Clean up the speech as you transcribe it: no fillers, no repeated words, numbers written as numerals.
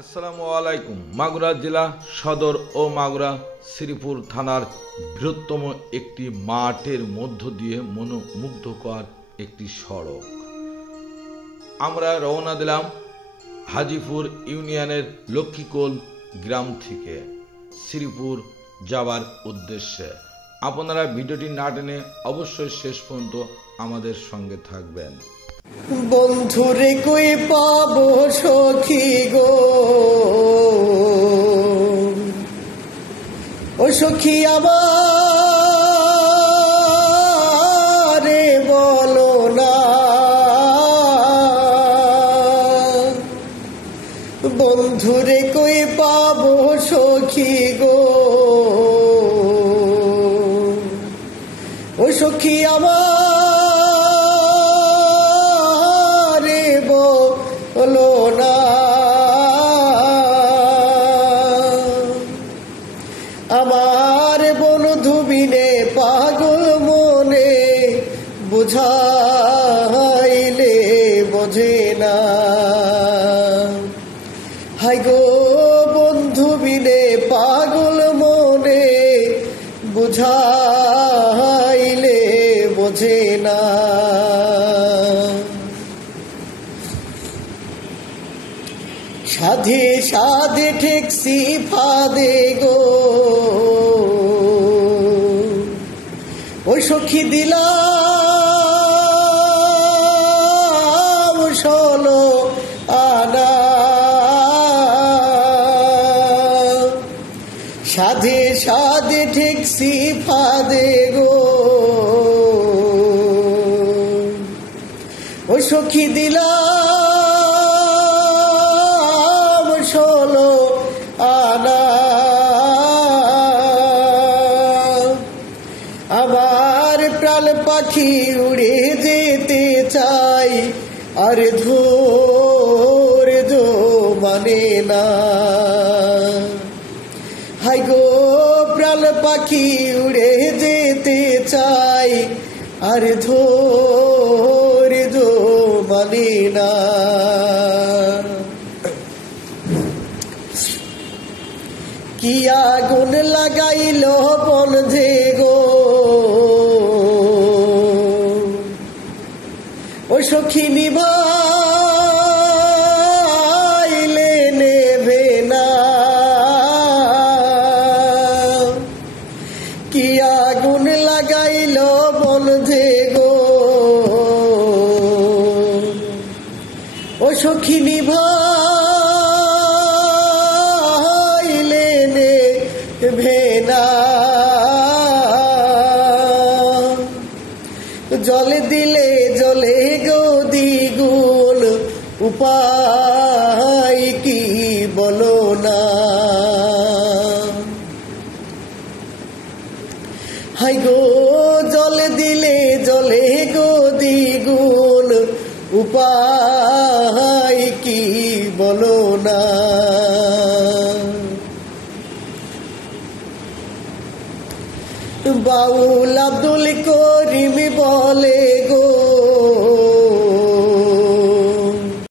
আসসালামু আলাইকুম। মাগুরা জেলা সদর ও মাগুরা শ্রীপুর থানার বৃহত্তম একটি মাঠের মধ্য দিয়ে মনোমুগ্ধকর একটি সড়ক। আমরা রওনা দিলাম হাজিপুর ইউনিয়নের লক্ষ্মীকোল গ্রাম থেকে শ্রীপুর যাবার উদ্দেশ্যে। আপনারা ভিডিওটি না টেনে অবশ্যই শেষ পর্যন্ত আমাদের সঙ্গে থাকবেন। বন্ধুরে কই পাবো সখী গো, ও সখী আমারে বলো না, বন্ধুরে কই পাবো সখী গো, ও সখী আমার আমার বন্ধু বিনে পাগল মনে বুঝাইলে বোঝে না। হাই গো বন্ধু বিনে পাগল মনে বুঝাইলে বোঝে না। সাধে সাধে ঠেকছি ফাদে গো, ওই সখী দিলাম 16 আনা। সাধে সাধে ঠেকছি ফাদে গো, ওই সখী দিলাম 16 আনা। আমার প্রাণ পাখি উড়ে যেতে চাই, আর ধৈর্য মানে না। হাই গো প্রাণ পাখি উড়ে যেতে চাই, আর ধৈর্য মানে না। কি আগুন লাগাইল বন্ধে গো, ও সখী নিভাইলে নেবে না। কি আগুন লাগাইল বন্ধে গো, ও সখী নিভাইলে নেবে না। জল দিলে জলে গো দ্বিগুণ, উপায় কি বলো না। হাই গো জল দিলে জলে গো দ্বিগুণ, উপায় কি বলো না। বাউল আব্দুল করিম বলে গো,